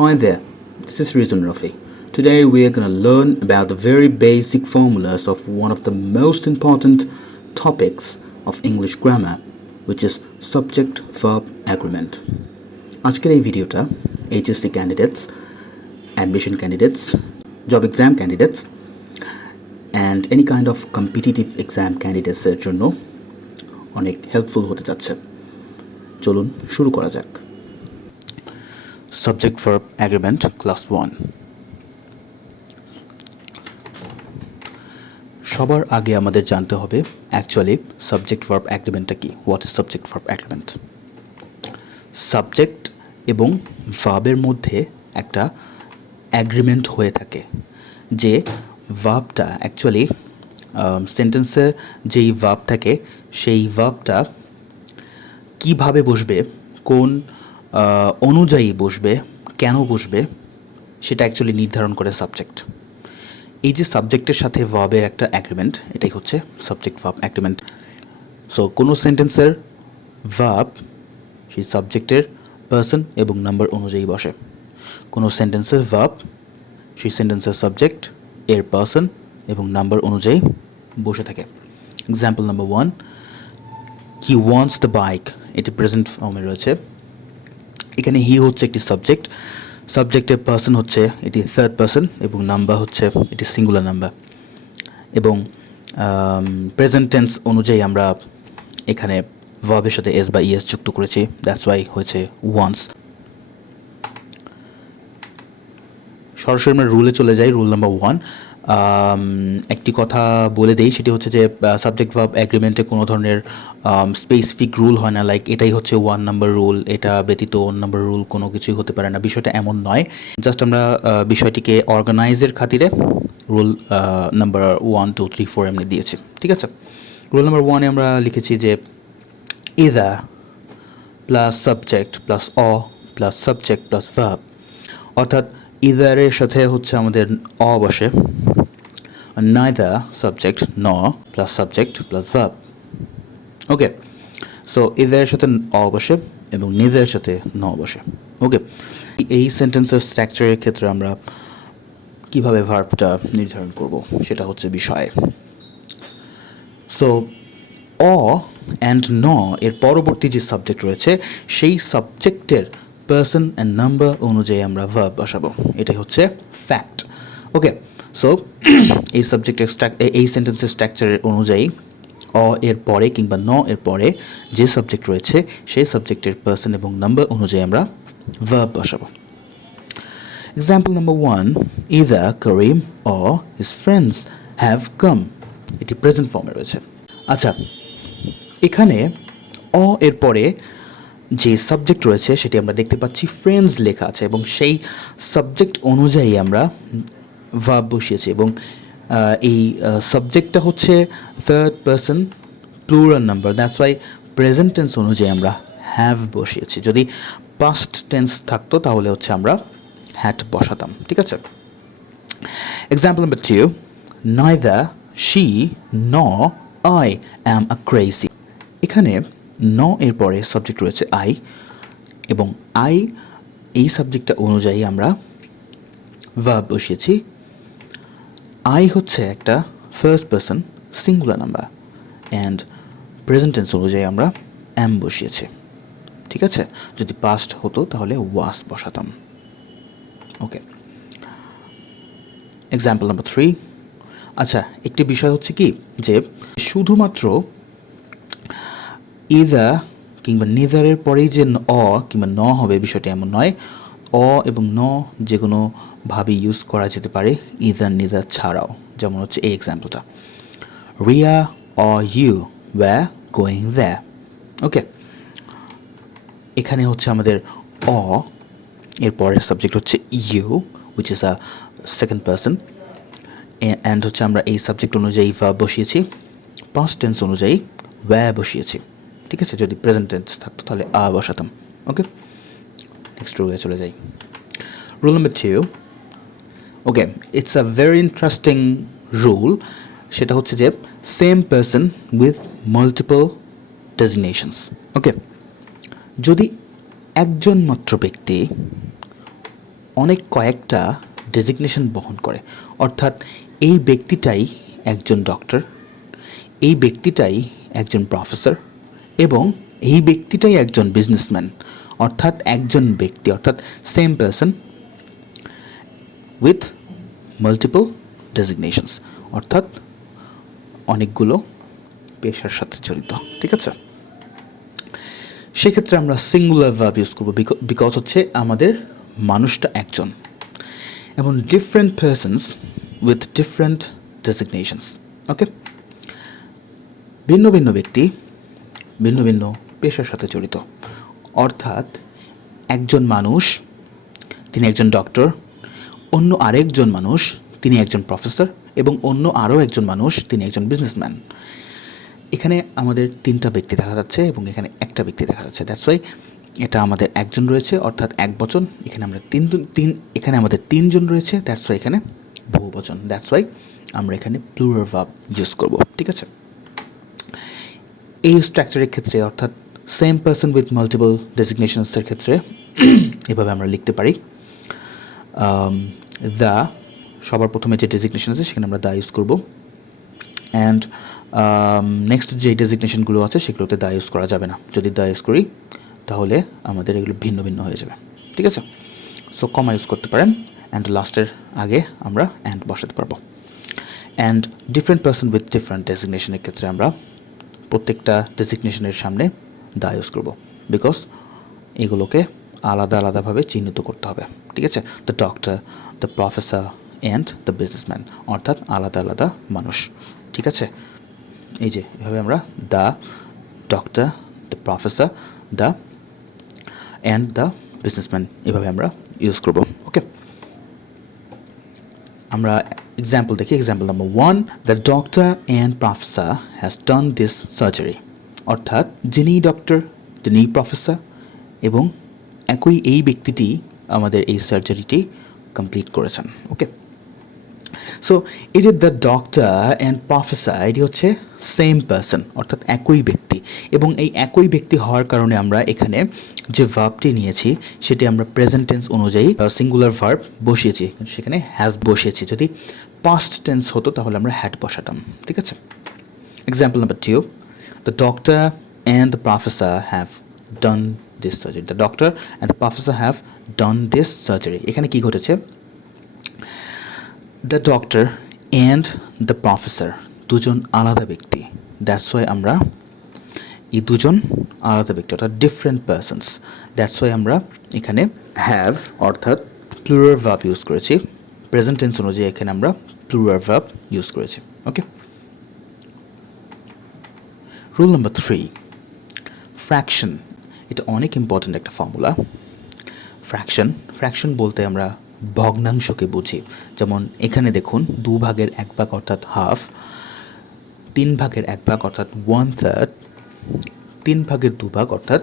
Hi there, this is Rizwan Rafi. Today we are going to learn about the very basic formulas of one of the most important topics of English grammar, which is subject-verb agreement. আজকের এই ভিডিওটা HSC candidates, admission candidates, job exam candidates, and any kind of competitive exam candidates এর জন্য অনেক helpful হতে যাচ্ছে। চলুন শুরু করা যাক। Subject verb agreement class 1. সবার আগে আমাদের জানতে হবে অ্যাকচুয়ালি সাবজেক্ট ভার্ব অ্যাগ্রিমেন্টটা কি। What is subject verb agreement? Subject এবং ভার্বের মধ্যে একটা অ্যাগ্রিমেন্ট হয়ে থাকে যে ভার্বটা অ্যাকচুয়ালি সেন্টেন্সে যেই ভার্ব থাকে সেই ভার্বটা কিভাবে বসবে, কোন অনুযায়ী বসবে, কেন বসবে, সেটা অ্যাকচুয়ালি নির্ধারণ করে সাবজেক্ট। এই যে সাবজেক্টের সাথে ভার্বের একটা অ্যাগ্রিমেন্ট, এটাই হচ্ছে সাবজেক্ট ভার্ব অ্যাগ্রিমেন্ট। সো কোনো সেন্টেন্সের ভার্ব সেই সাবজেক্টের পার্সন এবং নাম্বার অনুযায়ী বসে। কোনো সেন্টেন্সের ভার্ব সেই সেন্টেন্সের সাবজেক্ট এর পার্সন এবং নাম্বার অনুযায়ী বসে থাকে। Example number 1, he wants the bike, এটি প্রেজেন্ট ফর্মে রয়েছে। এখানে হি হচ্ছে একটি সাবজেক্ট, সাবজেক্টের পার্সন হচ্ছে এটি থার্ড পার্সন এবং নাম্বার হচ্ছে এটি সিঙ্গুলার নাম্বার, এবং প্রেজেন্ট টেন্স অনুযায়ী আমরা এখানে ভার্বের সাথে এস বা ইএস যুক্ত করেছি, দ্যাটস ওয়াই হয়েছে ওয়ান্স। সরাসরি আমরা রুলে চলে যাই। রুল নাম্বার 1, একটি কথা বলে দেই, সেটি হচ্ছে যে সাবজেক্ট ভার্ব অ্যাগ্রিমেন্টে কোনো ধরনের স্পেসিফিক রুল হয় না, লাইক এটাই হচ্ছে 1 নাম্বার রুল, এটা ব্যতীত 1 নাম্বার রুল কোনো কিছুই হতে পারে না। বিষয়টা এমন নয়, জাস্ট আমরা বিষয়টিকে অর্গানাইজের খাতিরে রুল নাম্বার 1, 2, 3, 4 এমনি দিয়েছি, ঠিক আছে। রুল নাম্বার 1-এ আমরা লিখেছি যে ইদার প্লাস সাবজেক্ট প্লাস অ প্লাস সাবজেক্ট প্লাস ভার্ব, অর্থাৎ ইদারের সাথে হচ্ছে আমাদের অ বসে, neither সাবজেক্ট ন প্লাস সাবজেক্ট প্লাস ভার্ব। ওকে, সো ইদারের সাথে অ বসে এবং neither সাথে ন বসে। ওকে, এই সেন্টেন্সের স্ট্রাকচারের ক্ষেত্রে আমরা কিভাবে ভার্বটা নির্ধারণ করব সেটা হচ্ছে বিষয়। সো অ অ্যান্ড ন এর পরবর্তী যে সাবজেক্ট রয়েছে সেই সাবজেক্টের পার্সন অ্যান্ড নাম্বার অনুযায়ী আমরা ভার্ব বসাবো, এটাই হচ্ছে ফ্যাক্ট। ওকে, সো এই সাবজেক্টের এই সেন্টেন্সের স্ট্রাকচারের অনুযায়ী অ এর পরে কিংবা ন এর পরে যে সাবজেক্ট রয়েছে সেই সাবজেক্টের পার্সন এবং নাম্বার অনুযায়ী আমরা ভার্ব বসাবো। Example number 1, either Karim or his friends have come, এটি প্রেজেন্ট ফর্মে রয়েছে। আচ্ছা, এখানে অ এর পরে যে সাবজেক্ট রয়েছে সেটি আমরা দেখতে পাচ্ছি ফ্রেন্ডস লেখা আছে এবং সেই সাবজেক্ট অনুযায়ী আমরা ভার্ব বসিয়েছি, এবং এই সাবজেক্টটা হচ্ছে third person plural number, that's why present tense অনুযায়ী আমরা হ্যাভ বসিয়েছি। যদি পাস্ট টেন্স থাকতো তাহলে হচ্ছে আমরা হ্যাড বসাতাম, ঠিক আছে। Example number 2, neither she nor I am a crazy, এখানে ন এর পরে সাবজেক্ট রয়েছে আই, এবং আই এই সাবজেক্টটা অনুযায়ী আমরা ভার্ব বসিয়েছি। আই হচ্ছে একটা first person singular number and present tense অনুযায়ী আমরা অ্যাম বসিয়েছি, ঠিক আছে। যদি পাস্ট হতো তাহলে ওয়াস বসাতাম। ওকে, এক্সাম্পল নাম্বার 3, আচ্ছা, একটি বিষয় হচ্ছে কি যে শুধুমাত্র ইদার কিংবা নিদারের পরেই যে অ কিংবা ন হবে বিষয়টি এমন নয়। অ এবং ন যে কোনোভাবে ইউজ করা যেতে পারে ইদার নিদার ছাড়াও, যেমন হচ্ছে এই এক্সাম্পলটা, Riya or you were going there. Okay, এখানে হচ্ছে আমাদের অ এর পরের সাবজেক্ট হচ্ছে you which is a second person, and হচ্ছে আমরা এই সাবজেক্ট অনুযায়ী ভার্ব বসিয়েছি, পাস্ট টেন্স অনুযায়ী ওয়্যার বসিয়েছি, ঠিক আছে। যদি প্রেজেন্ট টেন্স থাকতো তাহলে আ বসাতাম। ওকে, নেক্সট রুলে চলে যাই। Rule number 2, okay, it's a very interesting rule, সেটা হচ্ছে যে সেম পার্সন উইথ মাল্টিপল ডেজিগনেশনস। ওকে, যদি একজন মাত্র ব্যক্তি কয়েকটা ডেজিগনেশন বহন করে, অর্থাৎ এই ব্যক্তিটাই একজন ডক্টর, এই ব্যক্তিটাই একজন প্রফেসর এবং এই ব্যক্তিটাই একজন বিজনেসম্যান, অর্থাৎ একজন ব্যক্তি, অর্থাৎ সেম পারসন উইথ মাল্টিপল ডেজিগনেশনস, অর্থাৎ অনেকগুলো পেশার সাথে জড়িত। ঠিক আছে, সেক্ষেত্রে আমরা সিঙ্গুলার ভার্ব ইউজ করবো, বিকজ হচ্ছে আমাদের মানুষটা একজন এবং ডিফারেন্ট পারসনস উইথ ডিফারেন্ট ডেজিগনেশনস। ওকে, ভিন্ন ভিন্ন ব্যক্তি ভিন্ন ভিন্ন পেশার সাথে জড়িত, অর্থাৎ একজন মানুষ তিনি একজন ডক্টর, অন্য আরেকজন মানুষ তিনি একজন প্রফেসর এবং অন্য আরও একজন মানুষ তিনি একজন বিজনেসম্যান। এখানে আমাদের তিনটা ব্যক্তি দেখা যাচ্ছে এবং এখানে একটা ব্যক্তি দেখা যাচ্ছে, দ্যাটস ওয়াই এটা আমাদের একজন রয়েছে অর্থাৎ এক বচন, এখানে আমরা এখানে আমাদের তিনজন রয়েছে, দ্যাটস ওয়াই এখানে বহু বচন, দ্যাটস ওয়াই আমরা এখানে প্লুরাল ভার্ব ইউজ করব। ঠিক আছে, এই স্ট্রাকচারের ক্ষেত্রে অর্থাৎ সেম পারসন উইথ মাল্টিপল ডেজিগনেশনসের ক্ষেত্রে এভাবে আমরা লিখতে পারি, দ্য, সবার প্রথমে যে ডেজিগনেশন আছে সেখানে আমরা দ্য ইউজ করব, অ্যান্ড নেক্সট যে ডেজিগনেশনগুলো আছে সেগুলোতে দ্য ইউজ করা যাবে না, যদি দ্য ইউজ করি তাহলে আমাদের এগুলো ভিন্ন ভিন্ন হয়ে যাবে। ঠিক আছে, সো কমা ইউজ করতে পারেন, অ্যান্ড লাস্টের আগে আমরা অ্যান্ড বসাতে পারবো। And different person with different ডেজিগনেশনের ক্ষেত্রে আমরা প্রত্যেকটা ডেজিগনেশনের সামনে দ্য ইউজ করব, বিকজ এগুলোকে আলাদা আলাদাভাবে চিহ্নিত করতে হবে। ঠিক আছে, the doctor, the professor and the businessman, অর্থাৎ আলাদা আলাদা মানুষ। ঠিক আছে, এই যে এভাবে আমরা the doctor, the professor, the and the businessman এভাবে আমরা ইউজ করব। ওকে, আমরা এক্সাম্পল দেখি। Example number 1, the doctor and professor has done this surgery, অর্থাৎ যিনি ডক্টর তিনি প্রফেসর এবং এই ব্যক্তিটি আমাদের এই সার্জারিটি কমপ্লিট করেছেন। ওকে, সো এই যে দ্য ডক্টর অ্যান্ড প্রফেসর এটি হচ্ছে সেম পারসন, অর্থাৎ একই ব্যক্তি, এবং এই একই ব্যক্তি হওয়ার কারণে আমরা এখানে যে ভার্বটি নিয়েছি সেটি আমরা প্রেজেন্ট টেন্স অনুযায়ী সিঙ্গুলার ভার্ব বসিয়েছি, সেখানে হ্যাজ বসিয়েছি। যদি পাস্ট টেন্স হতো তাহলে আমরা হ্যাড বসাতাম। ঠিক আছে, example number 2, the doctor and the professor have done this surgery, the doctor and the professor have done this surgery. এখানে কি ঘটেছে? The doctor and the professor দুজন আলাদা ব্যক্তি, দ্যাটস ওয়াই আমরা এই দুজন আলাদা ব্যক্তি অর্থাৎ ডিফারেন্ট পারসনস, দ্যাটস ওয়াই আমরা এখানে হ্যাভ অর্থাৎ প্লুরাল ভার্ব ইউজ করেছি। প্রেজেন্ট টেন্স অনুযায়ী এখানে আমরা প্লুরাল ভার্ব ইউজ করেছি। ওকে, রুল নাম্বার 3, ফ্র্যাকশন। এটা অনেক ইম্পর্ট্যান্ট একটা ফর্মুলা। ফ্র্যাকশন বলতে আমরা ভগ্নাংশকে বুঝি, যেমন এখানে দেখুন 2 ভাগের 1 ভাগ অর্থাৎ হাফ, 3 ভাগের 1 ভাগ অর্থাৎ 1/3, 3 ভাগের 2 ভাগ অর্থাৎ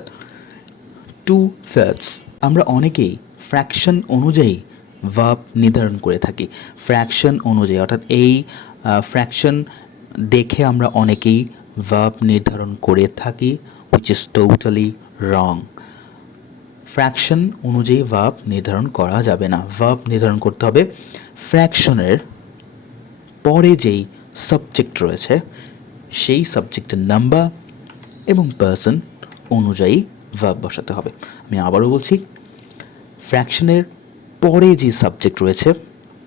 2/3। আমরা অনেকেই ফ্র্যাকশন অনুযায়ী ভার্ব নির্ধারণ করে থাকি, ফ্র্যাকশন অনুযায়ী অর্থাৎ এই ফ্র্যাকশন দেখে আমরা অনেকেই ভার্ব নির্ধারণ করে থাকি, which is totally wrong. Fraction অনুযায়ী ভার্ব নির্ধারণ করা যাবে না। ভার্ব নির্ধারণ করতে হবে ফ্র্যাকশনের পরে যেই সাবজেক্ট রয়েছে সেই সাবজেক্টের নাম্বার এবং পার্সন অনুযায়ী ভার্ব বসাতে হবে। আমি আবারও বলছি, ফ্র্যাকশনের পরে যে সাবজেক্ট রয়েছে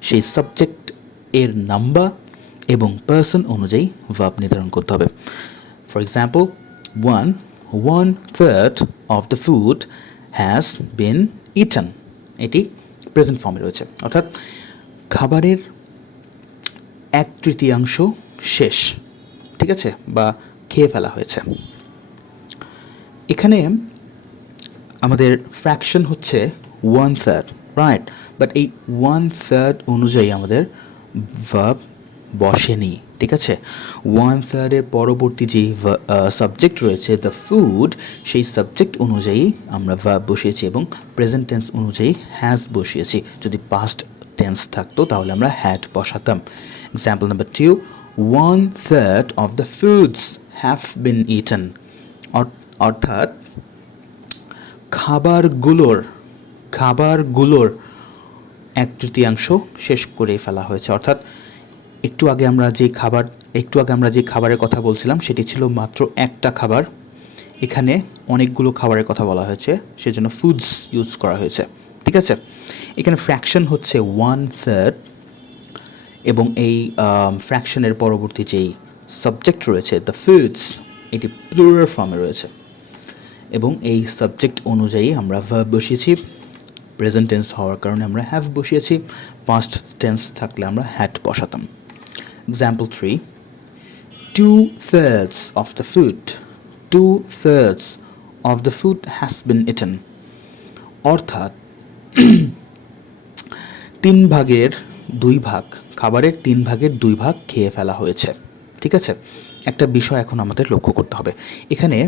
সেই সাবজেক্ট এর নাম্বার এবং পার্সন অনুযায়ী ভার্ব নির্ধারণ করতে হবে। For example, 1/3 of the food has been eaten, এটি প্রেজেন্ট ফর্মে রয়েছে, অর্থাৎ খাবারের 1/3 শেষ, ঠিক আছে, বা খেয়ে ফেলা হয়েছে। এখানে আমাদের ফ্র্যাকশন হচ্ছে 1/3, রাইট, বাট এই 1/3 অনুযায়ী আমাদের ভার্ব বসেনি, ঠিক আছে। 1/3 এর পরবর্তী যে সাবজেক্ট রয়েছে দ্য ফুড, সেই সাবজেক্ট অনুযায়ী আমরা ভার্ব বসিয়েছি এবং প্রেজেন্ট টেন্স অনুযায়ী হ্যাজ বসিয়েছি। যদি পাস্ট টেন্স থাকতো তাহলে আমরা হ্যাড বসাতাম। Example number 2, 1/3 of the foods have been eaten, অর্থাৎ খাবারগুলোর 1/3 শেষ করে ফেলা হয়েছে। অর্থাৎ একটু আগে আমরা যে খাবারের কথা বলছিলাম সেটি ছিল মাত্র একটা খাবার, এখানে অনেকগুলো খাবারের কথা বলা হয়েছে, সেজন্য ফুডস ইউজ করা হয়েছে। ঠিক আছে, এখানে ফ্র্যাকশন হচ্ছে 1/3 এবং এই ফ্র্যাকশনের পরবর্তী যেই সাবজেক্ট রয়েছে দ্য ফুডস, এটি প্লুরাল ফর্মে রয়েছে এবং এই সাবজেক্ট অনুযায়ী আমরা ভার্ব বসিয়েছি। প্রেজেন্ট টেন্স হওয়ার কারণে আমরা হ্যাভ বসিয়েছি, পাস্ট টেন্স থাকলে আমরা হ্যাড বসাতাম। Example 3, 2/3 of the food, 2/3 of the food has been eaten, অর্থাৎ 3/2 খাবারের 3/2 খেয়ে ফেলা হয়েছে। ঠিক আছে, একটা বিষয় এখন আমাদের লক্ষ্য করতে হবে, এখানে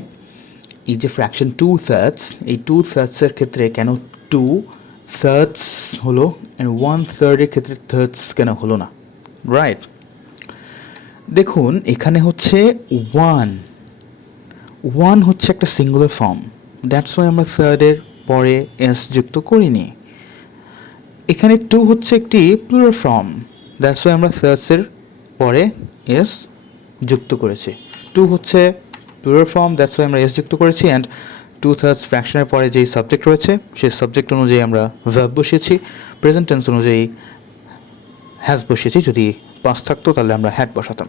এই যে ফ্র্যাকশন 2/3, এই 2/3 ক্ষেত্রে কেন 2/3 হলো অ্যান্ড 1/3 ক্ষেত্রে থার্ডস কেন হলো না? রাইট, দেখুন এখানে হচ্ছে 1 হচ্ছে একটা সিঙ্গুলার ফর্ম, দ্যাটস ওয়াই আমরা থার্ডের পরে এস যুক্ত করিনি। এখানে 2 হচ্ছে একটি প্লুরাল ফর্ম, দ্যাটস ওয়াই আমরা থার্ডসের পরে এস যুক্ত করেছি। 2 হচ্ছে প্লুরাল ফর্ম, দ্যাটস ওয়াই আমরা এস যুক্ত করেছি, অ্যান্ড 2/3 ফ্র্যাকশনের পরে যেই সাবজেক্ট রয়েছে সেই সাবজেক্ট অনুযায়ী আমরা ভার্ব বসিয়েছি, প্রেজেন্ট টেন্স অনুযায়ী হ্যাজ বসিয়েছি, যদি পাস্ট থাকতো তাহলে আমরা হ্যাড বসাতাম।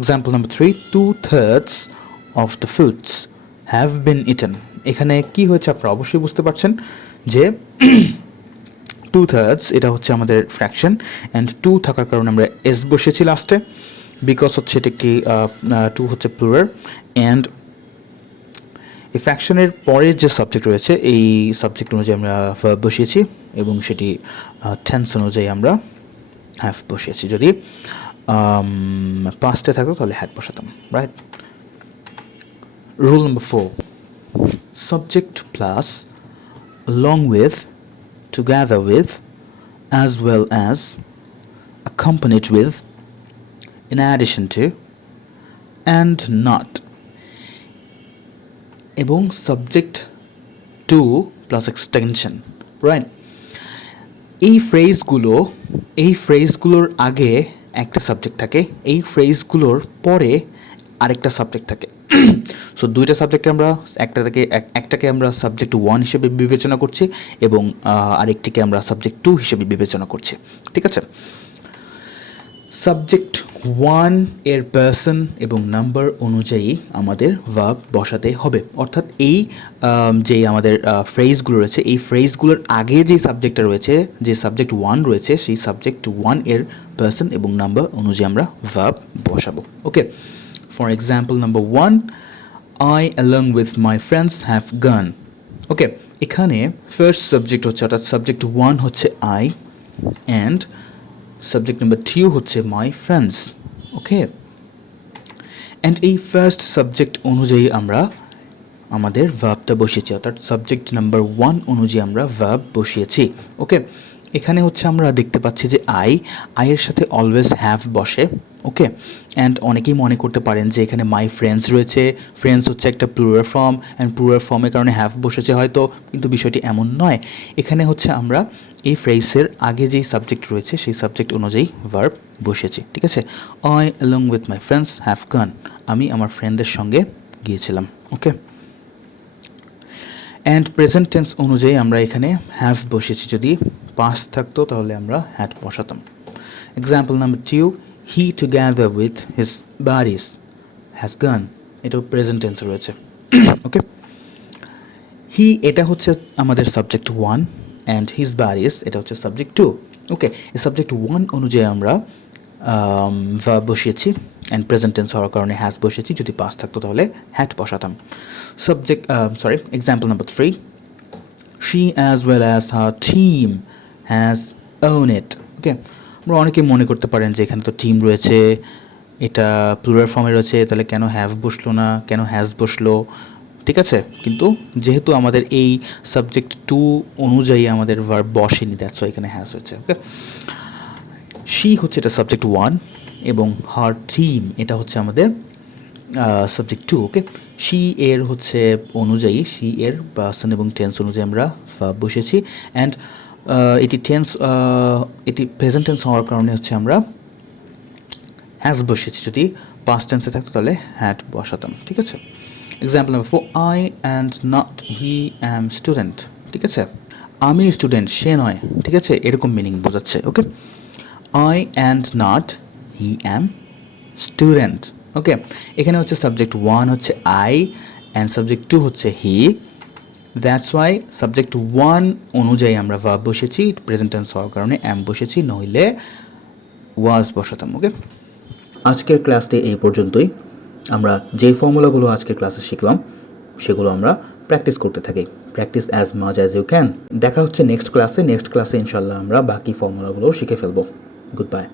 Example number 3, 2/3 of the foods have been eaten, এখানে কি হয়েছে আপনারা অবশ্যই বুঝতে পারছেন যে 2/3 এটা হচ্ছে আমাদের ফ্র্যাকশন, অ্যান্ড 2 থাকার কারণে আমরা এস বসিয়েছি লাস্টে, বিকজ হচ্ছে এটা একটি 2 হচ্ছে প্লুরাল, অ্যান্ড এই ফ্র্যাকশনের পরের যে সাবজেক্ট রয়েছে এই সাবজেক্ট অনুযায়ী আমরা ভার্ব বসিয়েছি এবং সেটি টেন্স অনুযায়ী আমরা হ্যাভ বসিয়েছি, যদি পাস্টে থাকতো তাহলে হ্যাড বসাতাম। Right, rule number 4, subject plus along with, together with, as well as, accompanied with, in addition to, and not, এবং subject to plus extension. Right, এই ফ্রেজগুলোর আগে একটা সাবজেক্ট থাকে, এই ফ্রেজগুলোর পরে আরেকটা সাবজেক্ট থাকে। সো দুইটা সাবজেক্টে আমরা একটাকে আমরা সাবজেক্ট 1 হিসেবে বিবেচনা করছি এবং আরেকটিকে আমরা সাবজেক্ট 2 হিসেবে বিবেচনা করছি। ঠিক আছে, সাবজেক্ট 1 এর পার্সন এবং নাম্বার অনুযায়ী আমাদের ভার্ব বসাতে হবে, অর্থাৎ এই যে আমাদের ফ্রেজগুলো রয়েছে এই ফ্রেজগুলোর আগে যে সাবজেক্টটা রয়েছে, যে সাবজেক্ট 1 রয়েছে, সেই সাবজেক্ট 1 এর পার্সন এবং নাম্বার অনুযায়ী আমরা ভার্ব বসাবো। Okay, for example number 1, I along with my friends have gone. Okay, এখানে ফার্স্ট সাবজেক্ট হচ্ছে, অর্থাৎ সাবজেক্ট 1 হচ্ছে I, অ্যান্ড সাবজেক্ট নাম্বার 2 হচ্ছে মাই ফ্রেন্ডস। ওকে, অ্যান্ড এই ফার্স্ট সাবজেক্ট অনুযায়ী আমরা আমাদের ভার্বটা বসিয়েছি, অর্থাৎ সাবজেক্ট নাম্বার 1 অনুযায়ী আমরা ভার্ব বসিয়েছি। ওকে, এখানে হচ্ছে আমরা দেখতে পাচ্ছি যে আই এর সাথে অলওয়েজ হ্যাভ বসে। ওকে, অ্যান্ড অনেকেই মনে করতে পারেন যে এখানে মাই ফ্রেন্ডস রয়েছে, ফ্রেন্ডস হচ্ছে একটা প্লুরাল ফর্ম, অ্যান্ড প্লুরাল ফর্মের কারণে হ্যাভ বসেছে হয়তো, কিন্তু বিষয়টি এমন নয়। এখানে হচ্ছে আমরা এই ফ্রেজের আগে যেই সাবজেক্ট রয়েছে সেই সাবজেক্ট অনুযায়ী ভার্ব বসেছি। ঠিক আছে, I along with my friends have gone, আমি আমার ফ্রেন্ডদের সঙ্গে গিয়েছিলাম। ওকে, অ্যান্ড প্রেজেন্ট টেন্স অনুযায়ী আমরা এখানে হ্যাভ বসেছি, যদি পাস্ট থাকতো তাহলে আমরা হ্যাড বসাতাম। Example number 2, he together with his buddies has gone, এটাও প্রেজেন্ট টেন্স রয়েছে। ওকে, হি এটা হচ্ছে আমাদের সাবজেক্ট 1, অ্যান্ড হিজ বাডিস এটা হচ্ছে সাবজেক্ট 2। ওকে, এই সাবজেক্ট 1 অনুযায়ী আমরা ভার্ব বসিয়েছি, অ্যান্ড প্রেজেন্ট টেন্স হওয়ার কারণে হ্যাজ বসেছি, যদি পাস্ট থাকতো তাহলে হ্যাড বসাতাম। Example number 3, she as well as her team has owned it. ওকে, আমরা অনেকে মনে করতে পারেন যে এখানে তো টিম রয়েছে, এটা প্লুরাল ফর্মে রয়েছে, তাহলে কেন হ্যাভ বসলো না, কেন হ্যাজ বসলো? ঠিক আছে, কিন্তু যেহেতু আমাদের এই সাবজেক্ট 2 অনুযায়ী আমাদের ভার্ব বসেনি, দ্যাটস ওয়াই এখানে হ্যাজ হচ্ছে। ওকে, শি হচ্ছে এটা সাবজেক্ট 1 এবং হার টিম এটা হচ্ছে আমাদের সাবজেক্ট 2। ওকে, শি এর হচ্ছে অনুযায়ী, শি এর পার্সন এবং টেন্স অনুযায়ী আমরা ভার্ব বসেছি, অ্যান্ড এটি প্রেজেন্ট টেন্স হওয়ার কারণে হচ্ছে আমরা হ্যাজ বসেছি, যদি পাস্ট টেন্সে থাকতো তাহলে হ্যাড বসাতাম। ঠিক আছে, example number 4, I and not he am student. ঠিক আছে, আমি স্টুডেন্ট, সে নয়। ঠিক আছে, এরকম মিনিং বোঝাচ্ছে। Okay, I and not he am student. Okay, এখানে হচ্ছে সাবজেক্ট 1 হচ্ছে আই অ্যান্ড সাবজেক্ট 2 হচ্ছে হি। দ্যাটস ওয়াই সাবজেক্ট 1 অনুযায়ী আমরা ভার্ব বসেছি, প্রেজেন্ট টেন্স হওয়ার কারণে অ্যাম বসেছি, নইলে ওয়াজ বসাতাম। ওকে, আজকের ক্লাসটি এই পর্যন্তই। আমরা যে ফর্মুলাগুলো আজকের ক্লাসে শিখলাম সেগুলো আমরা প্র্যাকটিস করতে থাকি। Practice as much as you can. দেখা হচ্ছে নেক্সট ক্লাসে। নেক্সট ক্লাসে ইনশাল্লাহ আমরা বাকি ফর্মুলাগুলো শিখে ফেলবো। Good bye.